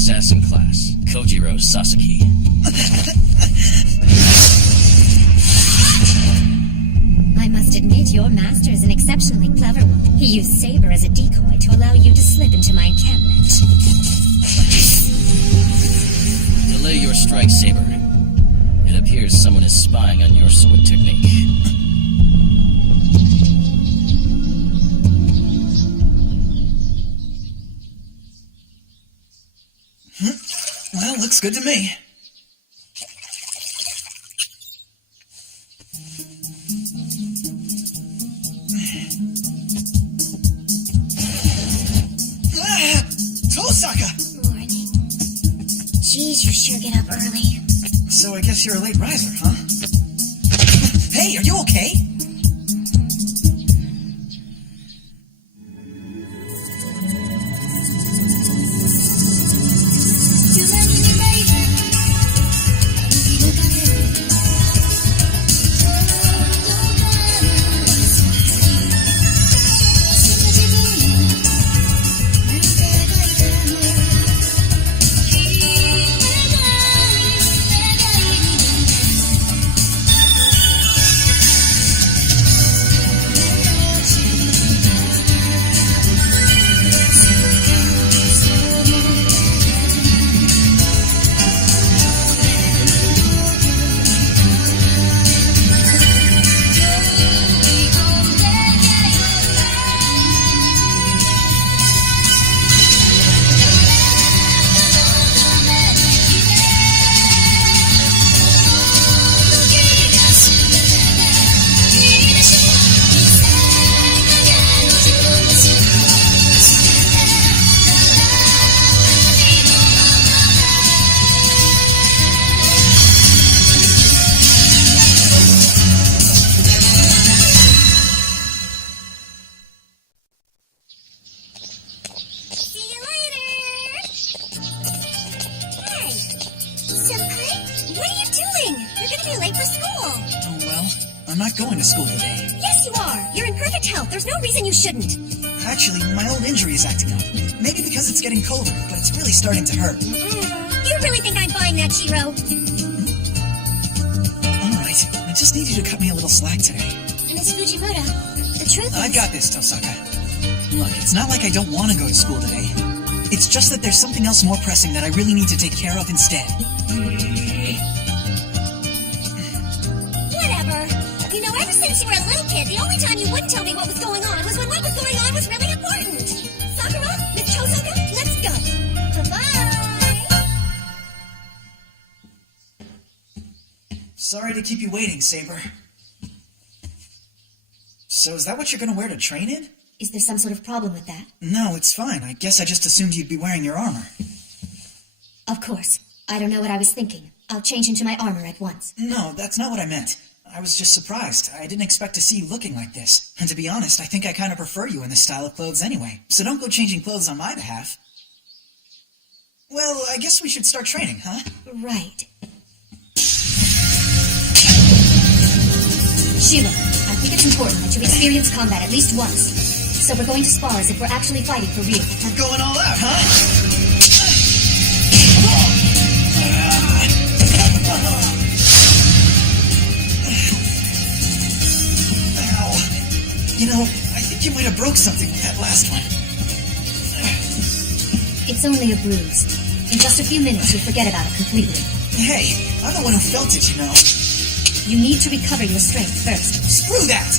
assassin class, Kojiro Sasaki. I must admit, your master is an exceptionally clever one. He used Saber as a decoy to allow you to slip into my encampment. Delay your strike, Saber. It appears someone is spying on your sword technique. Well, looks good to me. Tosaka! Morning. Geez, you sure get up early. So I guess you're a late riser, huh? Hey, are you okay? I'm not going to school today. Yes, you are. You're in perfect health. There's no reason you shouldn't. Actually, my old injury is acting up. Maybe because it's getting colder, but it's really starting to hurt. You really think I'm buying that, Jiro? Alright, I just need you to cut me a little slack today. Miss Fujimura, the truth is... I've got this, Tosaka. Look, it's not like I don't want to go to school today. It's just that there's something else more pressing that I really need to take care of instead. Whatever. You know, ever since you were a little kid, the only time you wouldn't tell me what was going on was when what was going on was really important. Sakura, Miss Tosaka, let's go. Bye-bye. Sorry to keep you waiting, Saber. So is that what you're going to wear to train in? Is there some sort of problem with that? No, it's fine. I guess I just assumed you'd be wearing your armor. Of course. I don't know what I was thinking. I'll change into my armor at once. No, that's not what I meant. I was just surprised. I didn't expect to see you looking like this. And to be honest, I think I kind of prefer you in this style of clothes anyway. So don't go changing clothes on my behalf. Well, I guess we should start training, huh? Right. Shiro, I think it's important that you experience combat at least once. So we're going to spar as if we're actually fighting for real. We're going all out, huh? Ow. You know, I think you might have broke something with that last one. It's only a bruise. In just a few minutes, you'll forget about it completely. Hey, I'm the one who felt it, you know. You need to recover your strength first. Screw that!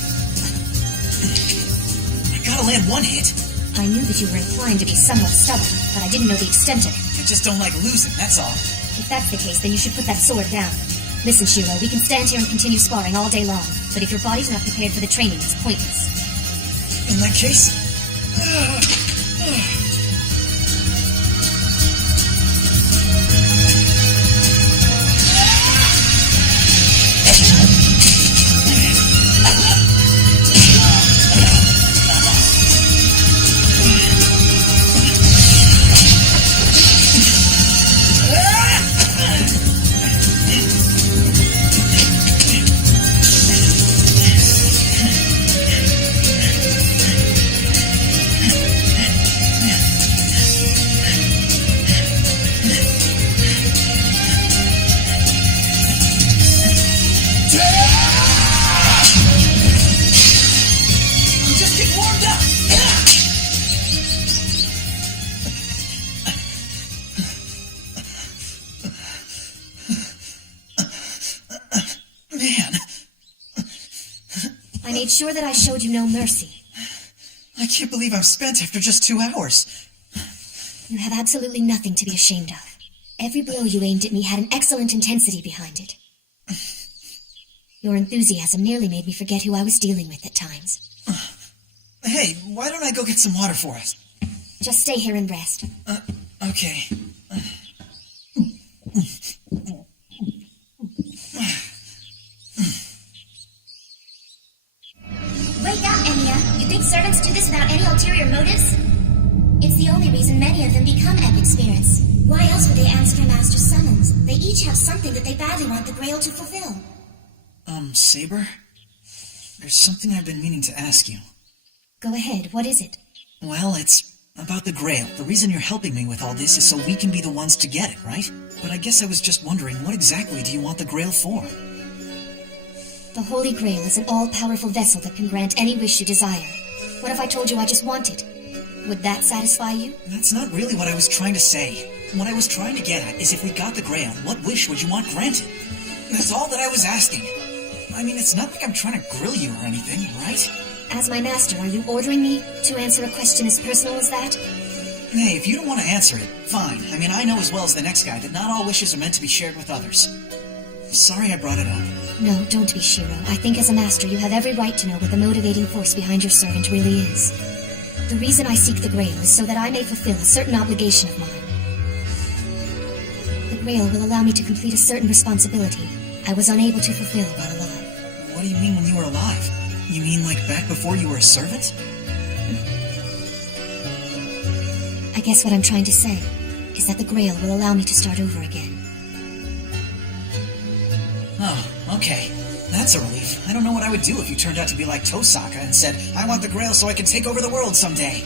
I gotta land one hit. I knew that you were inclined to be somewhat stubborn, but I didn't know the extent of it. I just don't like losing, that's all. If that's the case, then you should put that sword down. Listen, Shiro, we can stand here and continue sparring all day long, but if your body's not prepared for the training, it's pointless. In that case... sure that I showed you no mercy. I can't believe I'm spent after just 2 hours. You have absolutely nothing to be ashamed of. Every blow you aimed at me had an excellent intensity behind it. Your enthusiasm nearly made me forget who I was dealing with at times. Hey, why don't I go get some water for us? Just stay here and rest. Okay. Wake up, Enya. You think servants do this without any ulterior motives? It's the only reason many of them become epic spirits. Why else would they answer a master's summons? They each have something that they badly want the Grail to fulfill. Saber? There's something I've been meaning to ask you. Go ahead, what is it? Well, it's about the Grail. The reason you're helping me with all this is so we can be the ones to get it, right? But I guess I was just wondering, what exactly do you want the Grail for? The Holy Grail is an all-powerful vessel that can grant any wish you desire. What if I told you I just want it? Would that satisfy you? That's not really what I was trying to say. What I was trying to get at is if we got the Grail, what wish would you want granted? That's all that I was asking. I mean, it's not like I'm trying to grill you or anything, right? As my master, are you ordering me to answer a question as personal as that? Hey, if you don't want to answer it, fine. I mean, I know as well as the next guy that not all wishes are meant to be shared with others. Sorry I brought it up. No, don't be, Shiro. I think as a master, you have every right to know what the motivating force behind your servant really is. The reason I seek the Grail is so that I may fulfill a certain obligation of mine. The Grail will allow me to complete a certain responsibility I was unable to fulfill while alive. What do you mean when you were alive? You mean like back before you were a servant? I guess what I'm trying to say is that the Grail will allow me to start over again. Oh, okay. That's a relief. I don't know what I would do if you turned out to be like Tosaka and said, I want the Grail so I can take over the world someday.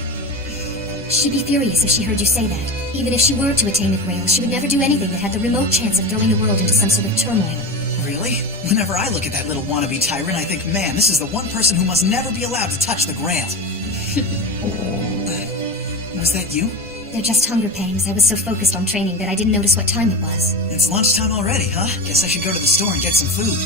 She'd be furious if she heard you say that. Even if she were to attain the Grail, she would never do anything that had the remote chance of throwing the world into some sort of turmoil. Really? Whenever I look at that little wannabe tyrant, I think, man, this is the one person who must never be allowed to touch the Grail. Was that you? They're just hunger pangs. I was so focused on training that I didn't notice what time it was. It's lunchtime already, huh? Guess I should go to the store and get some food.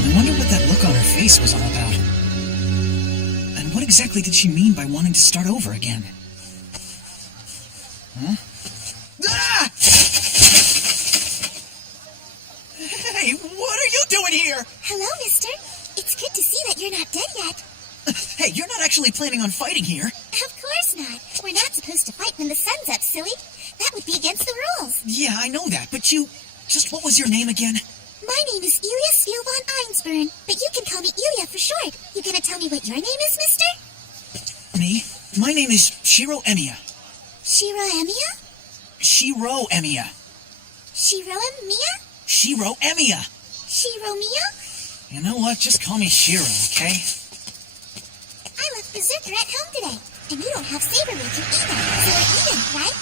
I wonder what that look on her face was all about. What exactly did she mean by wanting to start over again? Huh? Ah! Hey, what are you doing here? Hello, mister. It's good to see that you're not dead yet. Hey, you're not actually planning on fighting here. Of course not. We're not supposed to fight when the sun's up, silly. That would be against the rules. Yeah, I know that, but you... Just what was your name again? My name is Ilya Steele von Einsburn, but you can call me Ilya for short. You gonna tell me what your name is, mister? Me? My name is Shiro Emiya. Shiro Emiya? Shiro Emiya. Shiro Emiya? Shiro Emiya. Shiro Miya? You know what? Just call me Shiro, okay? I left Berserker at home today, and you don't have Saber with you either, so we're even, right?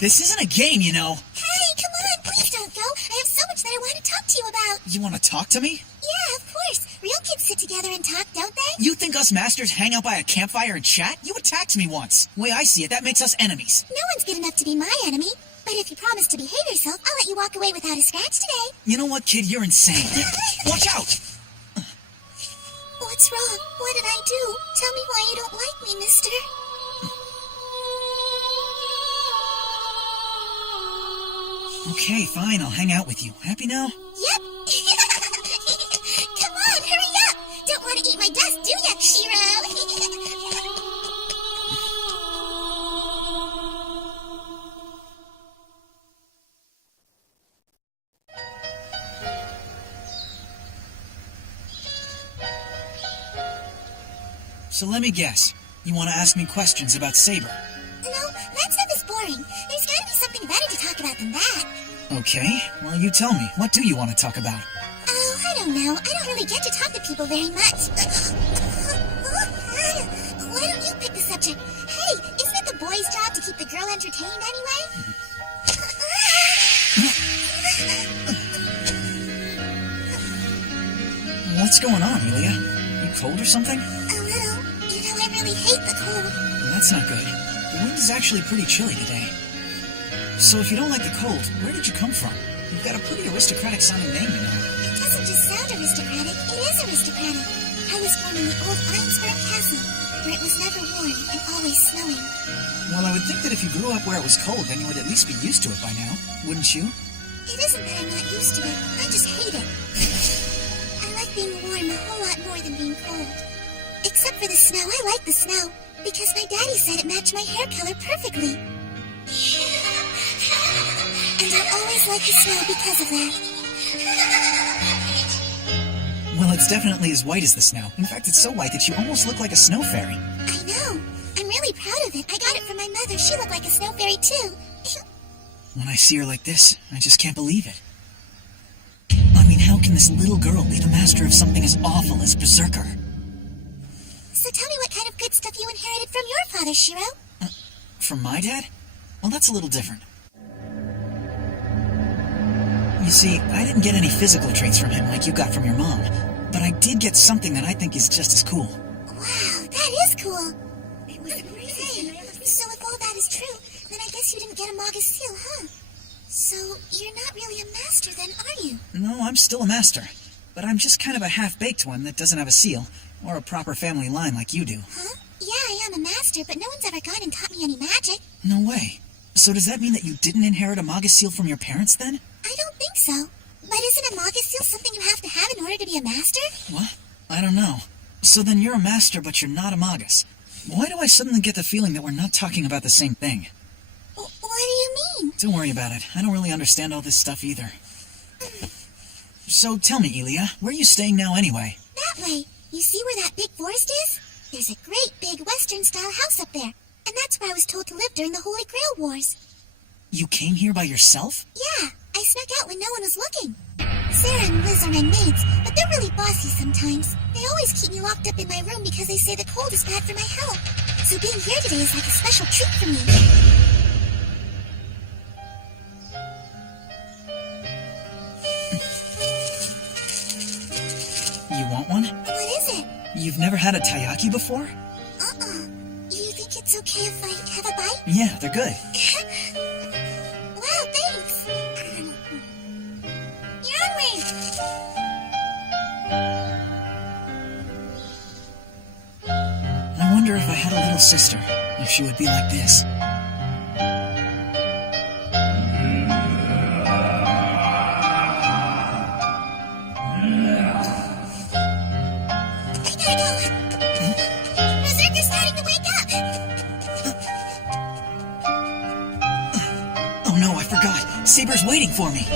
This isn't a game, you know. Hey, come on, please don't go. I have so much that I want to talk to you about. You want to talk to me? Yeah, of course. Real kids sit together and talk, don't they? You think us masters hang out by a campfire and chat? You attacked me once. The way I see it, that makes us enemies. No one's good enough to be my enemy. But if you promise to behave yourself, I'll let you walk away without a scratch today. You know what, kid? You're insane. Watch out! What's wrong? What did I do? Tell me why you don't like me, mister. Okay, fine. I'll hang out with you. Happy now? Yep. Come on, hurry up. Don't want to eat my dust, do ya, Shiro? So let me guess. You want to ask me questions about Saber? No, that stuff is boring. There's got to be something better to talk about than that. Okay. Well, you tell me. What do you want to talk about? Oh, I don't know. I don't really get to talk to people very much. Why don't you pick the subject? Hey, isn't it the boy's job to keep the girl entertained anyway? going on, Elia? You cold or something? A little. You know, I really hate the cold. Well, that's not good. The wind is actually pretty chilly today. So if you don't like the cold, where did you come from? You've got a pretty aristocratic-sounding name, you know. It doesn't just sound aristocratic, it is aristocratic. I was born in the old Einsberg Castle, where it was never warm and always snowing. Well, I would think that if you grew up where it was cold, then you would at least be used to it by now, wouldn't you? It isn't that I'm not used to it, I just hate it. I like being warm a whole lot more than being cold. Except for the snow, I like the snow, because my daddy said it matched my hair color perfectly. And I always like the snow because of that. Well, it's definitely as white as the snow. In fact, it's so white that you almost look like a snow fairy. I know. I'm really proud of it. I got it from my mother. She looked like a snow fairy, too. When I see her like this, I just can't believe it. I mean, how can this little girl be the master of something as awful as Berserker? So tell me what kind of good stuff you inherited from your father, Shiro. From my dad? Well, that's a little different. You see, I didn't get any physical traits from him like you got from your mom, but I did get something that I think is just as cool. Wow, that is cool. Hey, so if all that is true, then I guess you didn't get a Magus seal, huh? So you're not really a master then, are you? No, I'm still a master, but I'm just kind of a half-baked one that doesn't have a seal, or a proper family line like you do. Huh? Yeah, I am a master, but no one's ever gone and taught me any magic. No way. So does that mean that you didn't inherit a Magus seal from your parents then? I don't think so. But isn't a Magus seal something you have to have in order to be a master? What? I don't know. So then you're a master, but you're not a Magus. Why do I suddenly get the feeling that we're not talking about the same thing? What do you mean? Don't worry about it. I don't really understand all this stuff either. So tell me, Elia, where are you staying now anyway? That way. You see where that big forest is? There's a great big Western-style house up there. And that's where I was told to live during the Holy Grail Wars. You came here by yourself? Yeah, I snuck out when no one was looking. Sarah and Liz are my maids, but they're really bossy sometimes. They always keep me locked up in my room because they say the cold is bad for my health. So being here today is like a special treat for me. You want one? What is it? You've never had a taiyaki before? You think it's okay if I have a bite? Yeah, they're good. Wow, thanks. Yummy! I wonder if I had a little sister, if she would be like this. Berserker's starting to wake up! Oh no, I forgot. Saber's waiting for me.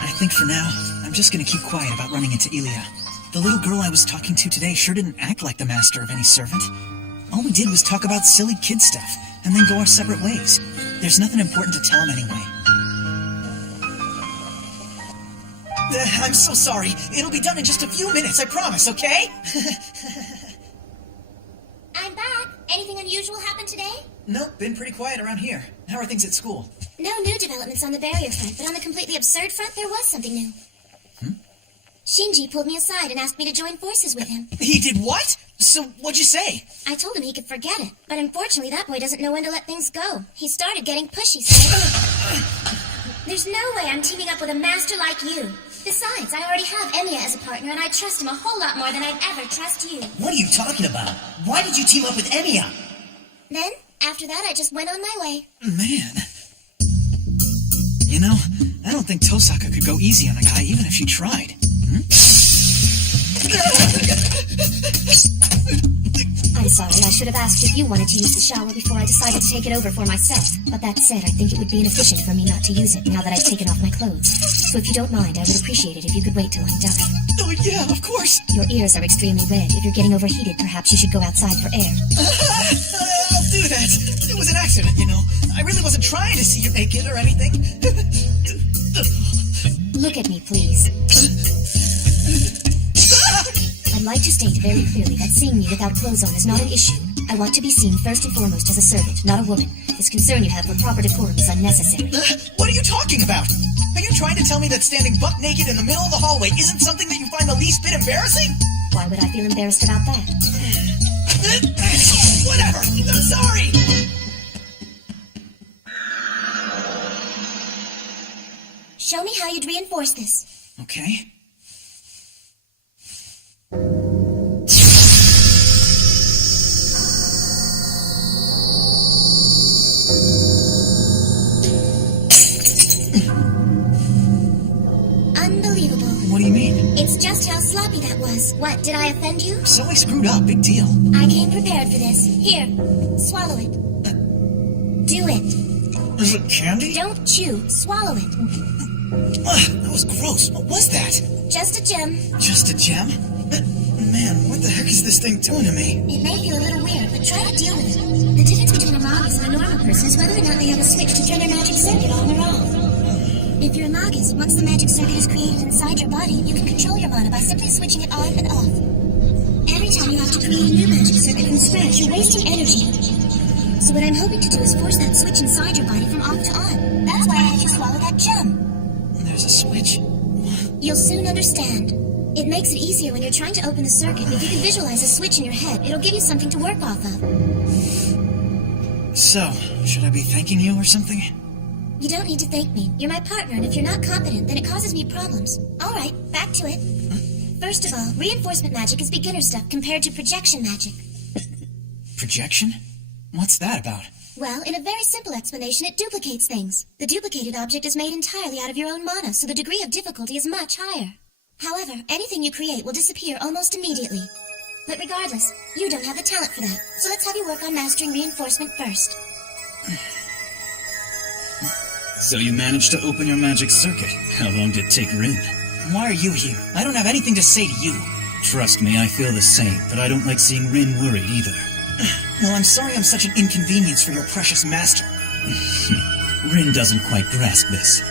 I think for now, I'm just gonna keep quiet about running into Elia. The little girl I was talking to today sure didn't act like the master of any servant. All we did was talk about silly kid stuff, and then go our separate ways. There's nothing important to tell him anyway. I'm so sorry. It'll be done in just a few minutes, I promise, okay? I'm back. Anything unusual happened today? Nope, been pretty quiet around here. How are things at school? No new developments on the barrier front, but on the completely absurd front, there was something new. Shinji pulled me aside and asked me to join forces with him. He did what? So, what'd you say? I told him he could forget it, but unfortunately that boy doesn't know when to let things go. He started getting pushy, so... There's no way I'm teaming up with a master like you. Besides, I already have Emiya as a partner, and I trust him a whole lot more than I'd ever trust you. What are you talking about? Why did you team up with Emiya? Then, after that, I just went on my way. Man. You know, I don't think Tosaka could go easy on a guy even if she tried. I'm sorry, I should have asked if you wanted to use the shower before I decided to take it over for myself. But that said, I think it would be inefficient for me not to use it now that I've taken off my clothes. So if you don't mind, I would appreciate it if you could wait till I'm done. Oh, yeah, of course. Your ears are extremely red. If you're getting overheated, perhaps you should go outside for air. I'll do that. It was an accident, you know. I really wasn't trying to see you naked or anything. Look at me, please. I'd like to state very clearly that seeing me without clothes on is not an issue. I want to be seen first and foremost as a servant, not a woman. This concern you have for proper decorum is unnecessary. What are you talking about? Are you trying to tell me that standing butt naked in the middle of the hallway isn't something that you find the least bit embarrassing? Why would I feel embarrassed about that? Whatever. I'm sorry. Show me how you'd reinforce this. Okay. Unbelievable. What do you mean? It's just how sloppy that was. What, did I offend you? So I screwed up. Big deal. I came prepared for this. Here, swallow it. Do it. Is it candy? Don't chew. Swallow it. That was gross. What was that? Just a gem. Just a gem? Man, what the heck is this thing doing to me? It may feel a little weird, but try to deal with it. The difference between a Magus and a normal person is whether or not they have a switch to turn their magic circuit on or off. If you're a Magus, once the magic circuit is created inside your body, you can control your mana by simply switching it on and off. Every time you have to create a new magic circuit from scratch, you're wasting energy. So what I'm hoping to do is force that switch inside your body from off to on. That's why I had you swallow that gem. There's a switch? You'll soon understand. It makes it easier when you're trying to open the circuit. If you can visualize a switch in your head, it'll give you something to work off of. So, should I be thanking you or something? You don't need to thank me. You're my partner, and if you're not competent, then it causes me problems. All right, back to it. First of all, reinforcement magic is beginner stuff compared to projection magic. Projection? What's that about? Well, in a very simple explanation, it duplicates things. The duplicated object is made entirely out of your own mana, so the degree of difficulty is much higher. However, anything you create will disappear almost immediately. But regardless, you don't have the talent for that, so let's have you work on mastering reinforcement first. So you managed to open your magic circuit. How long did it take Rin? Why are you here? I don't have anything to say to you. Trust me, I feel the same, but I don't like seeing Rin worried either. Well, I'm sorry I'm such an inconvenience for your precious master. Rin doesn't quite grasp this.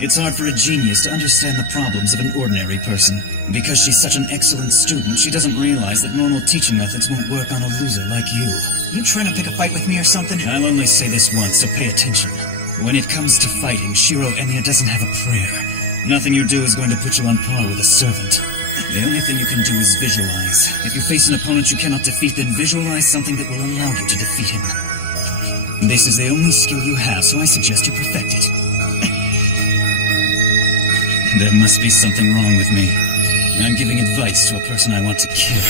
It's hard for a genius to understand the problems of an ordinary person. Because she's such an excellent student, she doesn't realize that normal teaching methods won't work on a loser like you. You trying to pick a fight with me or something? I'll only say this once, so pay attention. When it comes to fighting, Shiro Emiya doesn't have a prayer. Nothing you do is going to put you on par with a servant. The only thing you can do is visualize. If you face an opponent you cannot defeat, then visualize something that will allow you to defeat him. This is the only skill you have, so I suggest you perfect it. There must be something wrong with me. I'm giving advice to a person I want to kill.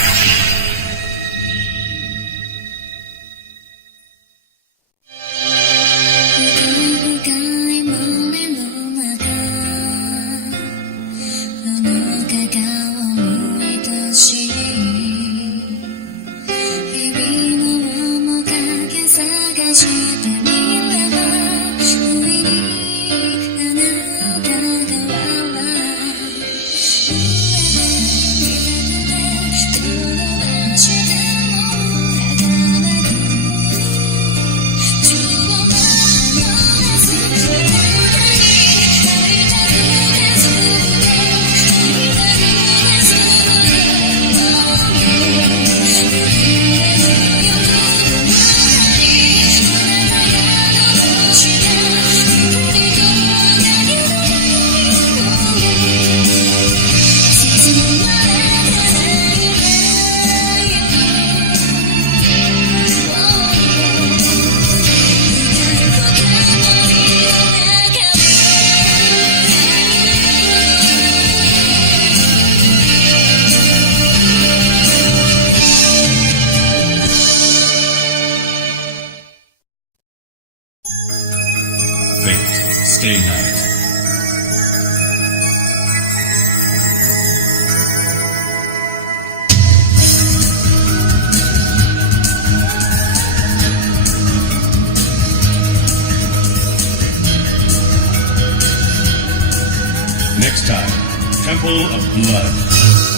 Stay night. Next time, Temple of Blood.